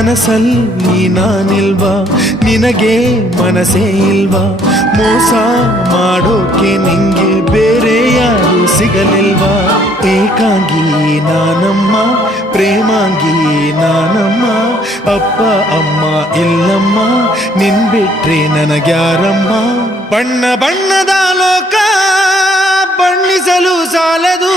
ಕನಸಲ್ಲಿ ನಾನಿಲ್ವಾ, ನಿನಗೆ ಮನಸ್ಸೇ ಇಲ್ವಾ, ಮೋಸ ಮಾಡೋಕೆ ನಿಂಗೆ ಬೇರೆ ಯಾರು ಸಿಗಲಿಲ್ವಾ. ಏಕಾಂಗಿ ನಾನಮ್ಮ, ಪ್ರೇಮಾಂಗಿ ನಾನಮ್ಮ, ಅಪ್ಪ ಅಮ್ಮ ಇಲ್ಲಮ್ಮ, ನಿನ್ ಬಿಟ್ರೆ ನನಗ್ಯಾರಮ್ಮ. ಬಣ್ಣ ಬಣ್ಣದ ಲೋಕ ಬಣ್ಣಿಸಲು ಸಾಲದು,